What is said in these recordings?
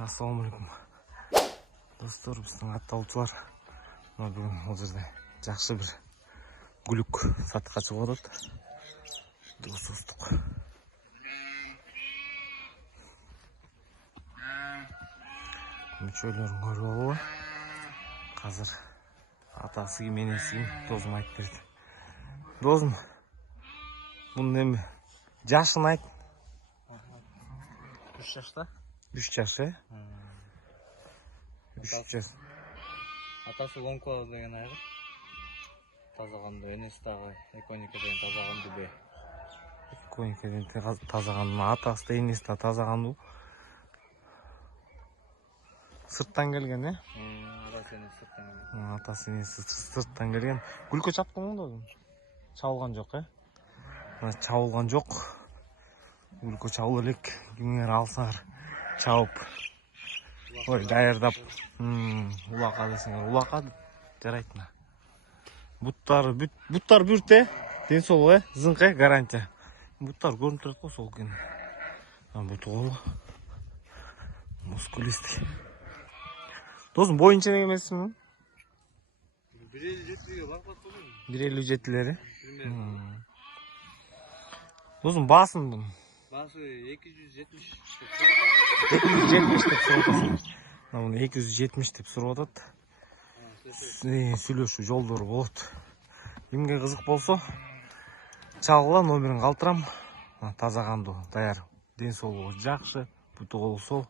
Assalamualaikum. Достор, біздің аттаушылар. Мына бүгін ол жерде жақсы бір гүлік сатқа шығып жатады. Достық. Мүшелерін көріп алуы. Қазір атасы кім, енесі кім, досым айтып берді. Досым, бұның неме? Жашын айт. 3 yaşta. 3 жаш, е? 3 жаш. Атасы Лонко деген айғыр. Тазағанды, енесі тағы Эконикеден тазағанды бе. Эконикеден тазағанды, атасы да енесі да тазағанды. Сырттан келген, е? Атасы енесі сырттан келген. Гүлкі чаптың мұнда? Чауылған жоқ, е? Чауылған жоқ. Гүлкі чауыл елек. Кімдер алсаңар чауып. Ой, дайырдап. Улақа десеңер. Улақа жарайтына. Бұттар бүрте. Ден сол, е? Зыңқ, е? Гарантия. Бұттар көрініп тұрады қой сол кен. Бұты қолы. Мускулистік. Досым, бойынша не емессің? 1.57'ye var bakalım. 1.57'leri. Dosum, basın bunu. Bası 270. 270 деп сұрап атасың. Bunu 270 деп сұрап атады. Сөйлеуші жолдары болады. Кімге қызық болса, чағыла номерін қалтырам. Тазағанды даяр. Ден солығы жақсы, бұты қолы сол.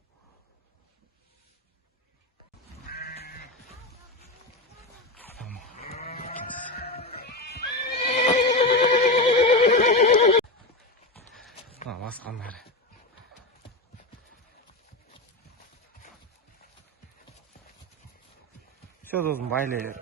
Басқан бәрі. Все, досым, байлай.